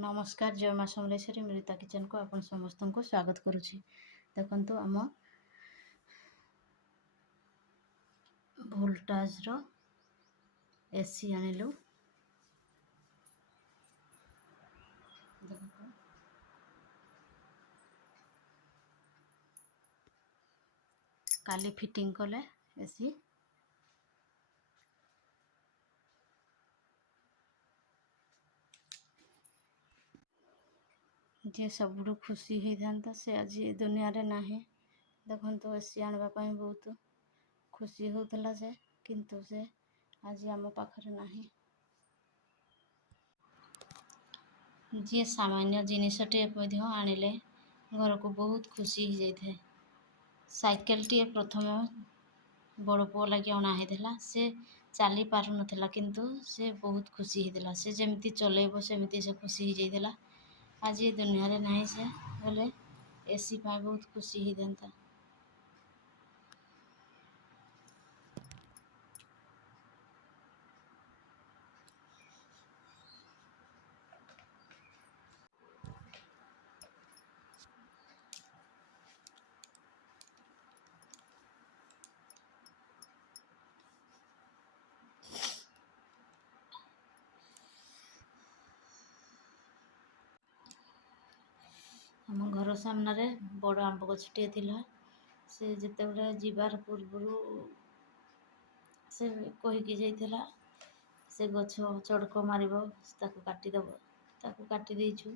नमस्कार जय माँ समलेश्वरी मृता किचन को आपण समस्त को स्वागत करुछि। देखंतु आम वोल्टाज रो एसी आनिलु। काली फिटिंग कले एसी जे सबुठु खुशी होता से आज दुनिया रे नाही। देखंतु एसी आनबा पई बहुत खुशी होतला से किंतु से आज आम पाखरे नाही। जे सामान्य जिनिसटे आनिले घर को बहुत खुशी हो जाए। साइकेल टी प्रथम बड़ पुओ लगे अणा होता से चली पार नाला किंतु से बहुत खुशी होता। से जमी चलेब सेमती से खुशी हो जाता। आज ये दुनिया रे नहीं से बोले एसी पाई बहुत खुशी ही देता। आम घर सामने बड़ आंब गछटे थिला। से जिते जीवार पूर्वर से कहीकि जाइथिला से गछ चड़क मारिब ताकू काटिदेव ताकू काटी देइछु।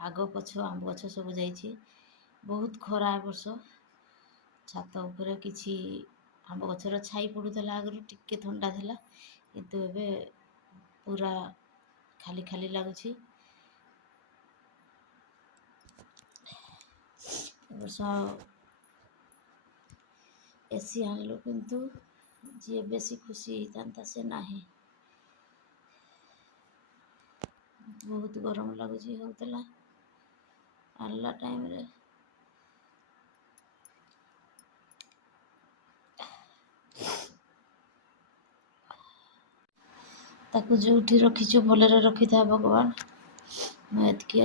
आग पछ आंब गछ सब जाइछि। बहुत खरा वर्ष छात उपरे किछि आंब गछर छाई पड़ुला। आगरू टिके ठंडा थिला किंतु एबे पूरा खाली खाली लगुछि। वर्ष एसी आनलु किंतु जी बेसी खुशी होता से नाही। बहुत गरम लगुछि होतला आनला टाइम रे। ताकू जोठी रखीछु भलरे रखी था भगवान। मैं एतकी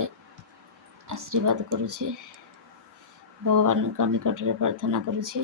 आशीर्वाद करुछि। भगवान का निकट रे प्रार्थना करुछि।